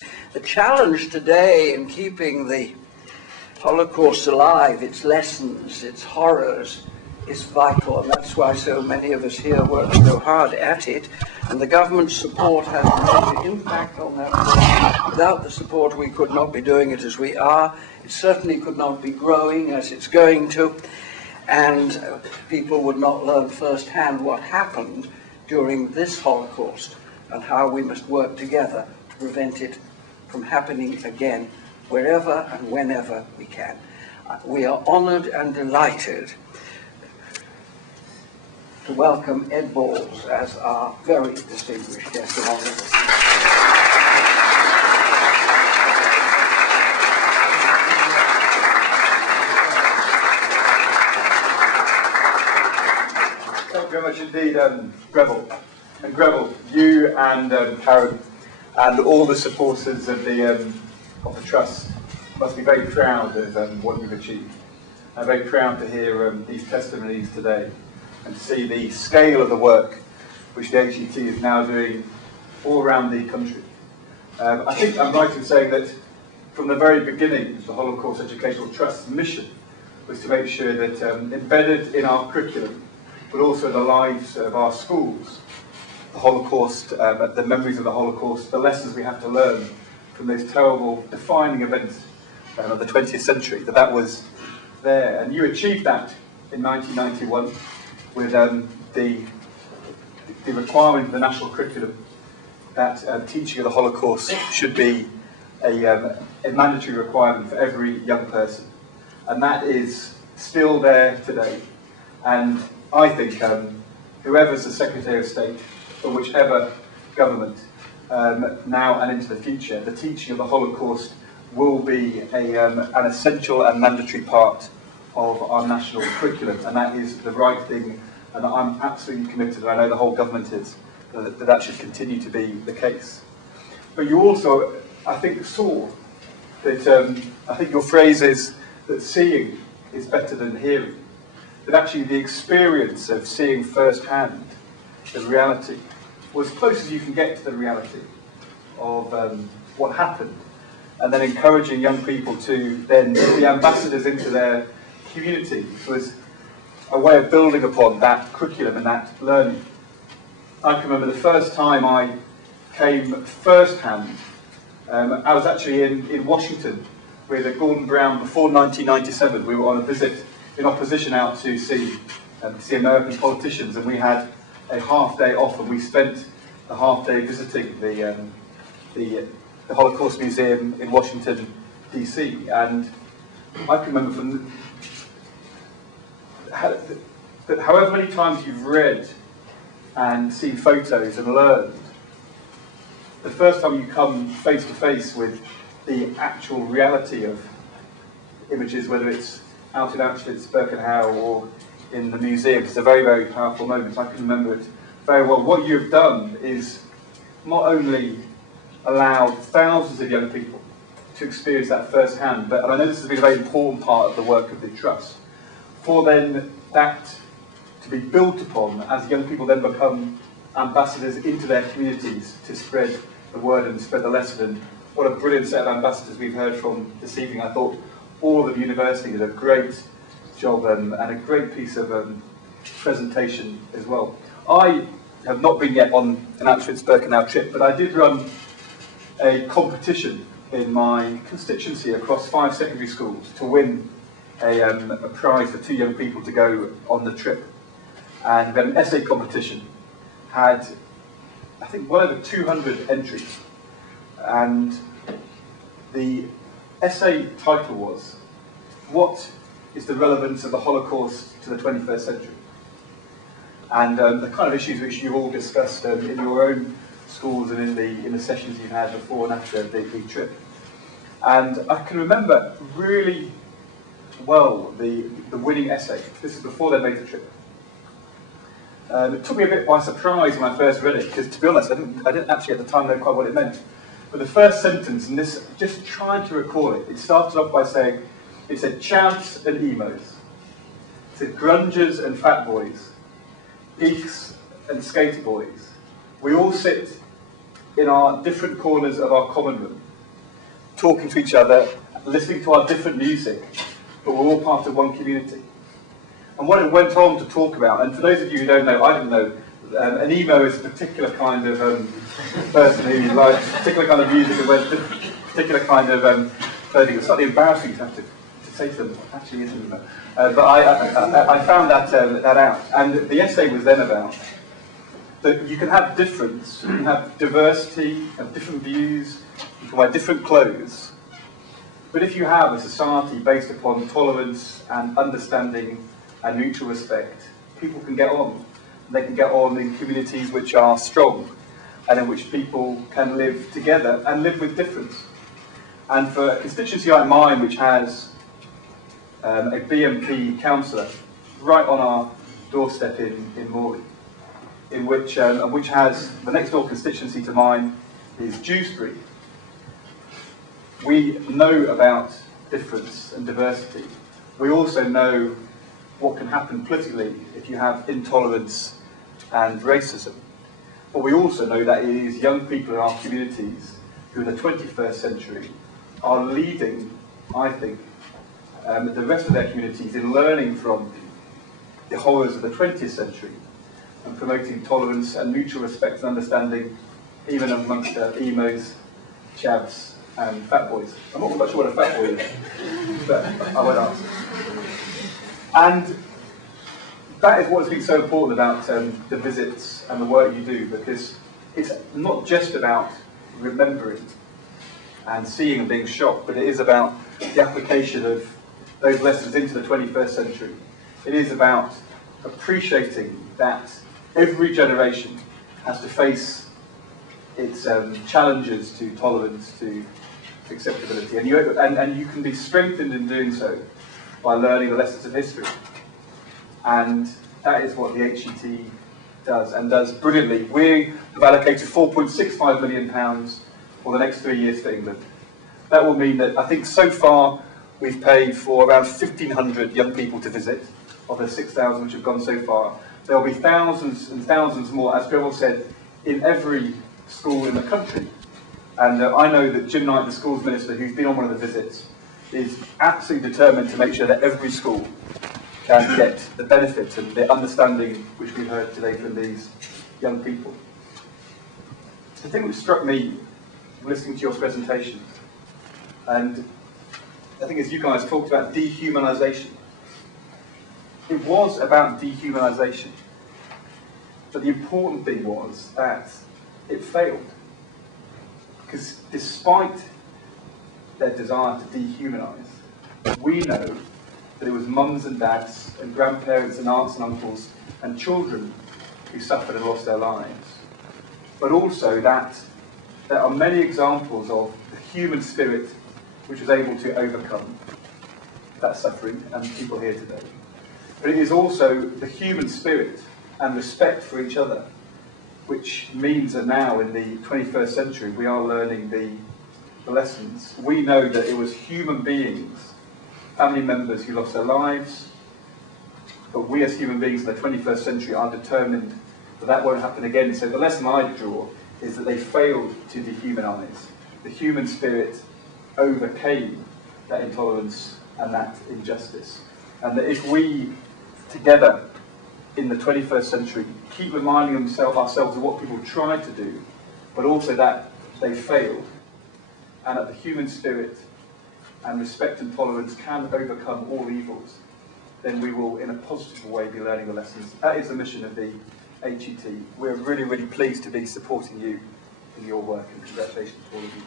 The challenge today in keeping the Holocaust alive, its lessons, its horrors, is vital, and that's why so many of us here work so hard at it, and the government's support has a major impact on that. Without the support, we could not be doing it as we are. It certainly could not be growing as it's going to, and people would not learn firsthand what happened during this Holocaust and how we must work together to prevent it from happening again wherever and whenever we can. We are honoured and delighted to welcome Ed Balls as our very distinguished guest of honour. Thank you very much indeed, Greville. And Greville, you and Karen and all the supporters of the Trust must be very proud of what you've achieved. I'm very proud to hear these testimonies today and to see the scale of the work which the HET is now doing all around the country. I think I'm right in saying that from the very beginning, the Holocaust Educational Trust's mission was to make sure that embedded in our curriculum, but also in the lives of our schools, the Holocaust, the memories of the Holocaust, the lessons we have to learn from those terrible defining events of the 20th century, that was there. And you achieved that in 1991 with the requirement of the national curriculum that teaching of the Holocaust should be a mandatory requirement for every young person. And that is still there today. And I think whoever's the Secretary of State, or whichever government, now and into the future, the teaching of the Holocaust will be an essential and mandatory part of our national curriculum, and that is the right thing, and I'm absolutely committed, and I know the whole government is, that should continue to be the case. But you also, I think, saw that, I think your phrase is that seeing is better than hearing, that actually the experience of seeing firsthand the reality, or as close as you can get to the reality of what happened, and then encouraging young people to then be ambassadors into their community was a way of building upon that curriculum and that learning. I can remember the first time I came firsthand, I was actually in Washington with Gordon Brown before 1997. We were on a visit in opposition out to see American politicians, and we had a half day off, and we spent the half day visiting the Holocaust Museum in Washington, DC. And I can remember from that however many times you've read and seen photos and learned, the first time you come face to face with the actual reality of images, whether it's out in Auschwitz, Birkenau, or in the museum, it's a very, very powerful moment. I can remember it very well. What you've done is not only allowed thousands of young people to experience that firsthand, but, and I know this has been a very important part of the work of the Trust, for then that to be built upon as young people then become ambassadors into their communities to spread the word and spread the lesson. And what a brilliant set of ambassadors we've heard from this evening. I thought all of the university did a great job and a great piece of presentation as well. I have not been yet on an Auschwitz-Birkenau trip, but I did run a competition in my constituency across 5 secondary schools to win a prize for 2 young people to go on the trip. And we had an essay competition, had I think well over 200 entries, and the essay title was, "What is the relevance of the Holocaust to the 21st century?" And the kind of issues which you've all discussed in your own schools and in the sessions you've had before and after the trip. And I can remember really well the winning essay. This is before they made the trip. It took me a bit by surprise when I first read it, because to be honest, I didn't actually at the time know quite what it meant. But the first sentence, and this, just trying to recall it, it started off by saying, it said chavs and emos, it said grungers and fat boys, geeks and skater boys. We all sit in our different corners of our common room, talking to each other, listening to our different music, but we're all part of one community. And what it went on to talk about, and for those of you who don't know, I didn't know, an emo is a particular kind of person who likes particular kind of music and wears particular kind of clothing. It's slightly embarrassing to have to say to them, actually isn't emo. But I found that out. And the essay was then about that you can have difference, you can have diversity, have different views, you can wear different clothes. But if you have a society based upon tolerance and understanding and mutual respect, people can get on. They can get on in communities which are strong and in which people can live together and live with difference. And for a constituency like mine, which has a BMP councillor right on our doorstep in Morley, which has the next door constituency to mine is Dewsbury, we know about difference and diversity. We also know what can happen politically if you have intolerance and racism. But we also know that it is young people in our communities who in the 21st century are leading, I think, the rest of their communities in learning from the horrors of the 20th century and promoting tolerance and mutual respect and understanding even amongst emos, chavs and fat boys. I'm not quite sure what a fat boy is, but I won't answer. And that is what has been so important about the visits and the work you do, because it's not just about remembering and seeing and being shocked, but it is about the application of those lessons into the 21st century. It is about appreciating that every generation has to face its challenges to tolerance, to acceptability, and you can be strengthened in doing so by learning the lessons of history. And that is what the HET does, and does brilliantly. We have allocated £4.65 million for the next 3 years for England. That will mean that I think so far we've paid for around 1,500 young people to visit, of the 6,000 which have gone so far. There will be thousands and thousands more, as Bill said, in every school in the country. And I know that Jim Knight, the schools minister, who's been on one of the visits, is absolutely determined to make sure that every school can get the benefit and the understanding which we've heard today from these young people. The thing which struck me listening to your presentation, and I think as you guys talked about dehumanisation, it was about dehumanisation, but the important thing was that it failed. Because despite their desire to dehumanise, we know that it was mums and dads and grandparents and aunts and uncles and children who suffered and lost their lives. But also that there are many examples of the human spirit which was able to overcome that suffering, and people here today. But it is also the human spirit and respect for each other, which means that now in the 21st century we are learning the lessons. We know that it was human beings, family members who lost their lives, but we as human beings in the 21st century are determined that that won't happen again. So the lesson I draw is that they failed to dehumanise. The human spirit overcame that intolerance and that injustice. And that if we, together in the 21st century, keep reminding ourselves of what people tried to do, but also that they failed, and that the human spirit and respect and tolerance can overcome all evils, then we will, in a positive way, be learning the lessons. That is the mission of the HET. We're really, really pleased to be supporting you in your work, and congratulations to all of you.